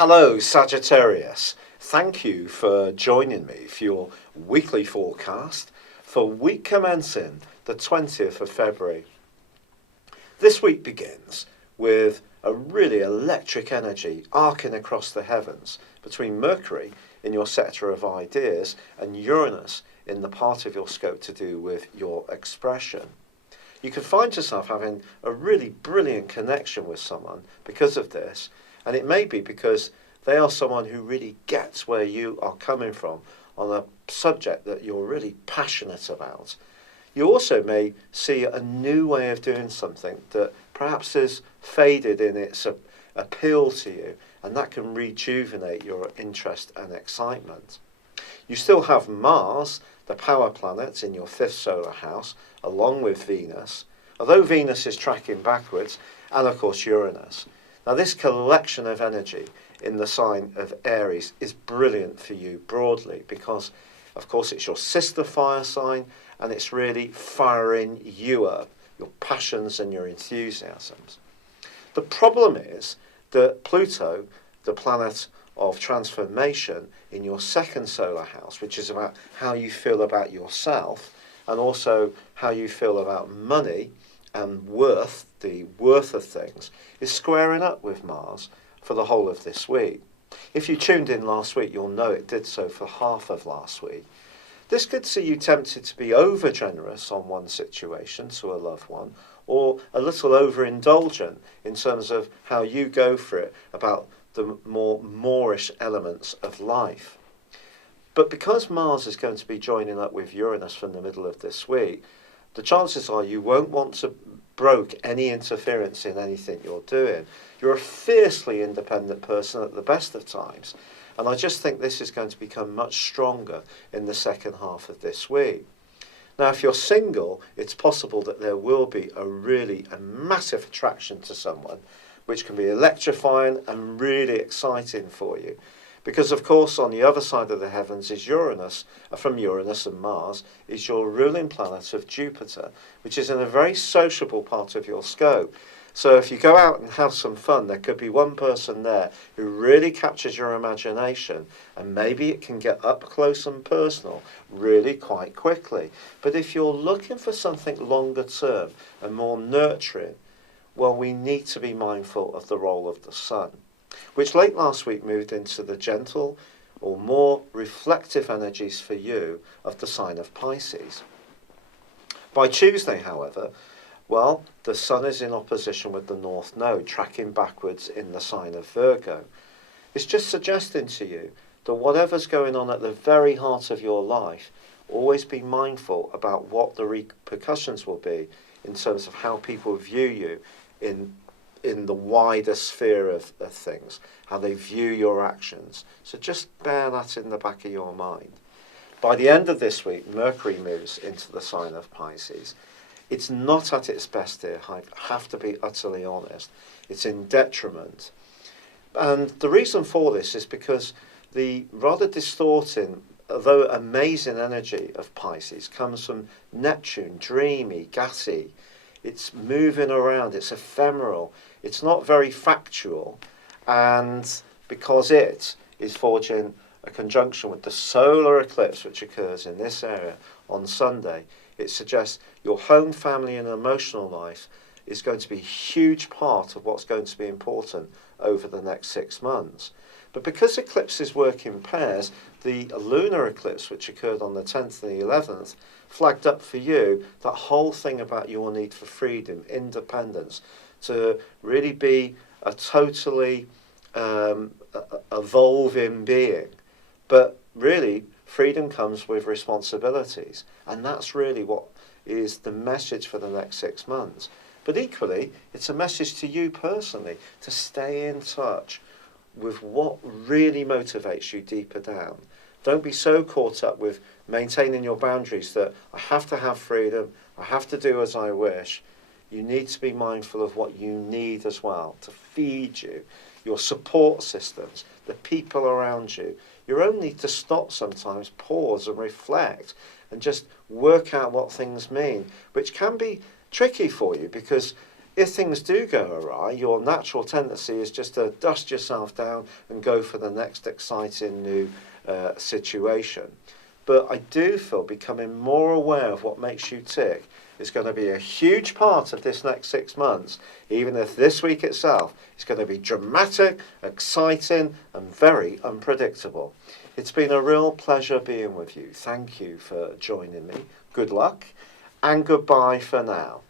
Hello, Sagittarius. Thank you for joining me for your weekly forecast for week commencing the 20th of February. This week begins with a really electric energy arcing across the heavens between Mercury in your sector of ideas and Uranus in the part of your scope to do with your expression. You can find yourself having a really brilliant connection with someone because of this, and it may be because they are someone who really gets where you are coming from on a subject that you're really passionate about. You also may see a new way of doing something that perhaps is faded in its appeal to you, and that can rejuvenate your interest and excitement. You still have Mars, the power planet, in your fifth solar house, along with Venus, although Venus is tracking backwards, and of course Uranus. Now this collection of energy in the sign of Aries is brilliant for you broadly because, of course, it's your sister fire sign and it's really firing you up, your passions and your enthusiasms. The problem is that Pluto, the planet of transformation in your second solar house, which is about how you feel about yourself and also how you feel about money and worth, the worth of things, is squaring up with Mars for the whole of this week. If you tuned in last week, you'll know it did so for half of last week. This could see you tempted to be over generous on one situation to a loved one, or a little overindulgent in terms of how you go for it about the more Moorish elements of life. But because Mars is going to be joining up with Uranus from the middle of this week, the chances are you won't want to broke any interference in anything you're doing. You're a fiercely independent person at the best of times, and I just think this is going to become much stronger in the second half of this week. Now, if you're single, it's possible that there will be a massive attraction to someone, which can be electrifying and really exciting for you. Because, of course, on the other side of the heavens is Uranus, from Uranus and Mars, is your ruling planet of Jupiter, which is in a very sociable part of your scope. So if you go out and have some fun, there could be one person there who really captures your imagination, and maybe it can get up close and personal really quite quickly. But if you're looking for something longer term and more nurturing, well, we need to be mindful of the role of the sun, which late last week moved into the gentle or more reflective energies for you of the sign of Pisces. By Tuesday, however, well, the sun is in opposition with the North Node, tracking backwards in the sign of Virgo. It's just suggesting to you that whatever's going on at the very heart of your life, always be mindful about what the repercussions will be in terms of how people view you in the wider sphere of things, how they view your actions. So just bear that in the back of your mind. By the end of this week, Mercury moves into the sign of Pisces. It's not at its best here, I have to be utterly honest. It's in detriment. And the reason for this is because the rather distorting, although amazing energy of Pisces comes from Neptune, dreamy, gassy. It's moving around, it's ephemeral, it's not very factual, and because it is forging a conjunction with the solar eclipse which occurs in this area on Sunday, it suggests your home, family and emotional life is going to be a huge part of what's going to be important over the next 6 months. But because eclipses work in pairs, the lunar eclipse, which occurred on the 10th and the 11th, flagged up for you that whole thing about your need for freedom, independence, to really be a totally evolving being. But really, freedom comes with responsibilities, and that's really what is the message for the next 6 months. But equally, it's a message to you personally to stay in touch with what really motivates you deeper down. Don't be so caught up with maintaining your boundaries that I have to have freedom, I have to do as I wish. You need to be mindful of what you need as well to feed you, your support systems, the people around you. You only need to stop sometimes, pause and reflect and just work out what things mean, which can be tricky for you because if things do go awry, your natural tendency is just to dust yourself down and go for the next exciting new situation. But I do feel becoming more aware of what makes you tick is going to be a huge part of this next 6 months, even if this week itself is going to be dramatic, exciting, and very unpredictable. It's been a real pleasure being with you. Thank you for joining me. Good luck, and goodbye for now.